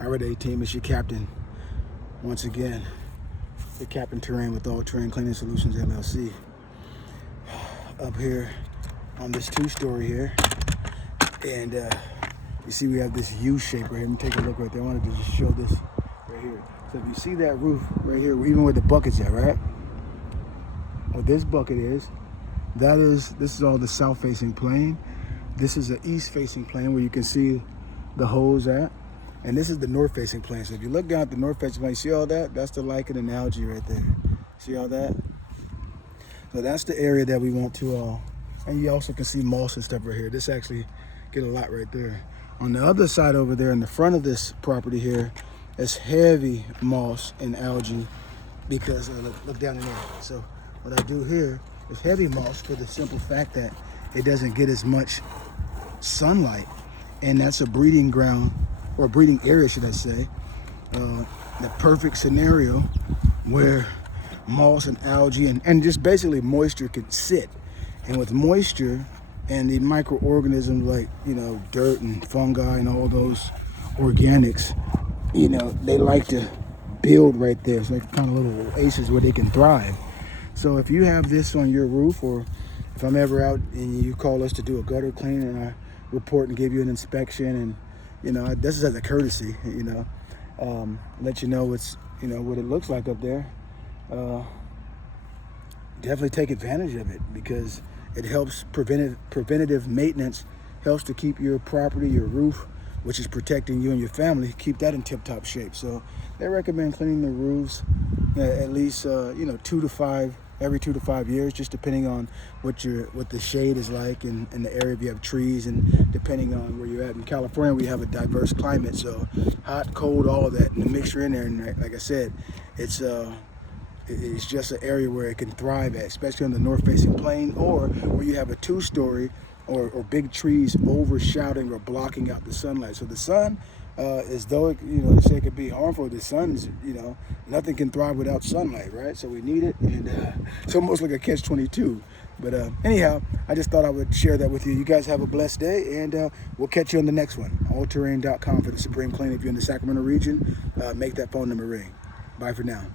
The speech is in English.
All right, A-Team, it's your captain. Once again, the Captain Terrain with All Terrain Cleaning Solutions, LLC. Up here on this two-story here. And you see we have this U shape right here. Let me take a look right there. I wanted to just show this right here. So if you see that roof right here, even where the bucket's at, right? What this bucket is, this is all the south-facing plane. This is the east-facing plane where you can see the hose at. And this is the north-facing plane. So if you look down at the north-facing plane, see all that? That's the lichen and algae right there. See all that? So that's the area that we want to, and you also can see moss and stuff right here. This actually get a lot right there. On the other side over there in the front of this property here, it's heavy moss and algae because, look down in there. So what I do here is heavy moss for the simple fact that it doesn't get as much sunlight. And that's a breeding ground, or a breeding area, should I say, the perfect scenario where moss and algae and just basically moisture could sit. And with moisture and the microorganisms like, dirt and fungi and all those organics, they like to build right there. It's like kind of little oases where they can thrive. So if you have this on your roof, or if I'm ever out and you call us to do a gutter clean and I report and give you an inspection, and this is as a courtesy, let you know what's what it looks like up there. Definitely take advantage of it because it helps preventative maintenance, helps to keep your property, your roof, which is protecting you and your family, keep that in tip-top shape. So they recommend cleaning the roofs at least every 2 to 5 years, just depending on what the shade is like in the area, if you have trees, and depending on where you're at. In California, we have a diverse climate, so hot, cold, all of that, and the mixture in there. And like I said, it's just an area where it can thrive at, especially on the north-facing plane, or where you have a two-story or big trees overshadowing or blocking out the sunlight. So the sun, as though they say it could be harmful, the sun's, nothing can thrive without sunlight, right? So we need it, and it's almost like a catch-22. But anyhow, I just thought I would share that with you. You guys have a blessed day, and we'll catch you on the next one. Allterrain.com for the Supreme Clean. If you're in the Sacramento region, make that phone number ring. Bye for now.